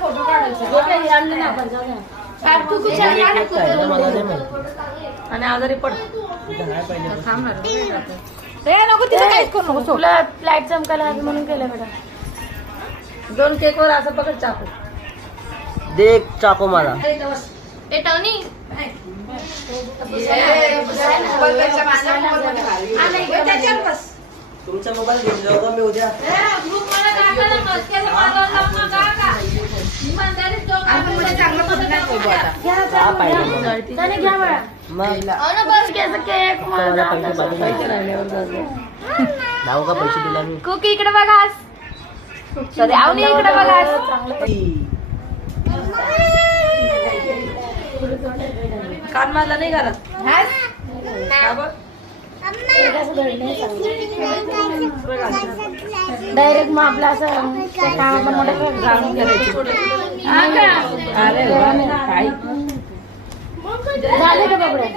Photo काढायचा आणि आजारी पड नको तिथे काहीच करू नको. तुला फ्लाईट चमकायला हवी म्हणून केलं मॅडम. 2 केकवर असं पकड चाकू दे चाकू मला. तुमचा मोबाईल घेतला होता मी उद्या. नाव का पैसे दिला मी. कुकी इकडे बघा. सॉरी आवनी इकडे बघा. कान मारला नाही घरात. डायरेक्ट मग आपला असं कानातला मोठा घालून करायची. झाले का बाबड्या.